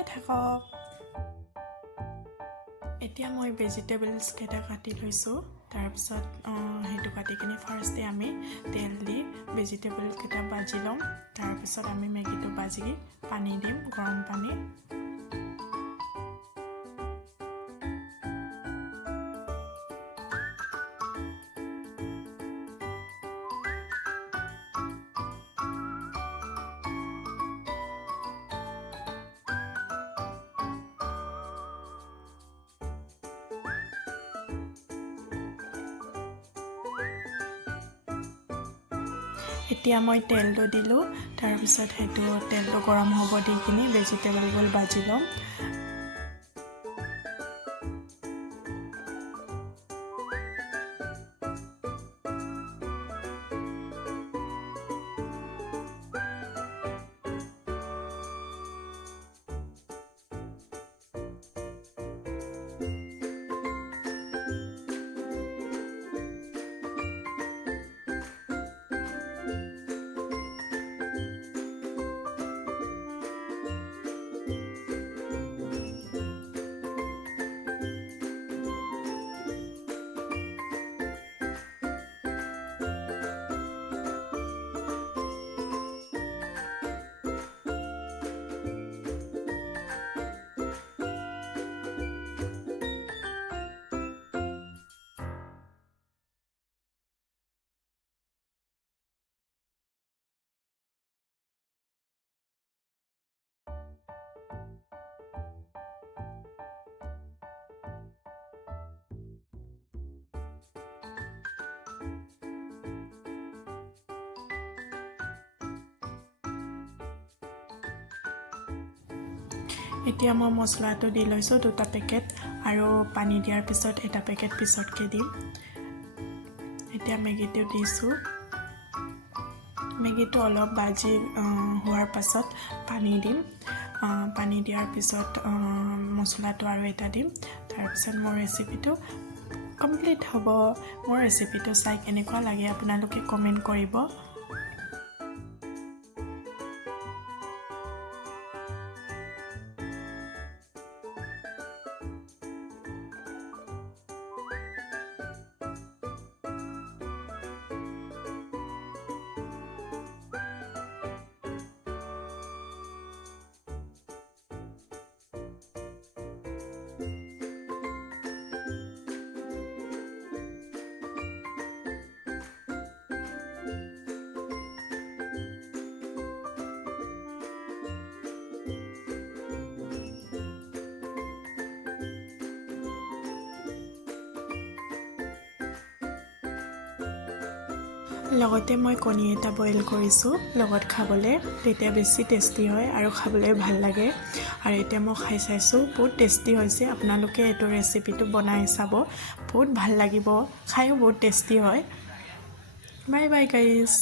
চাই থাকক এতিয়া মই ভেজিটেবলছ কেইটা কাটি লৈছোঁ তাৰপিছত সেইটো কাটি কিনে ফাৰ্ষ্টে আমি তেল দি ভেজিটেবল কেইটা ভাজি ল'ম তাৰপিছত আমি মেগীটো ভাজি পানী দিম গৰম পানী এতিয়া মই তেলটো দিলোঁ তাৰপিছত সেইটো তেলটো গৰম হ'ব দি কিনে ভেজিটেবলবোৰ ভাজি ল'ম এতিয়া মই মছলাটো দি লৈছোঁ দুটা পেকেট আৰু পানী দিয়াৰ পিছত এটা পেকেট পিছতকৈ দিম এতিয়া মেগীটো দিছোঁ মেগীটো অলপ ভাজি হোৱাৰ পাছত পানী দিম পানী দিয়াৰ পিছত মছলাটো আৰু এটা দিম তাৰপিছত মোৰ ৰেচিপিটো কমপ্লিট হ'ব মোৰ ৰেচিপিটো চাই কেনেকুৱা লাগে আপোনালোকে কমেণ্ট কৰিব লগতে মই কণী এটা বইল কৰিছোঁ লগত খাবলৈ তেতিয়া বেছি টেষ্টি হয় আৰু খাবলৈ ভাল লাগে আৰু এতিয়া মই খাই চাইছোঁ বহুত টেষ্টি হৈছে আপোনালোকে এইটো ৰেচিপিটো বনাই চাব বহুত ভাল লাগিব খায়ো বহুত টেষ্টি হয় বাই বাই গাইজ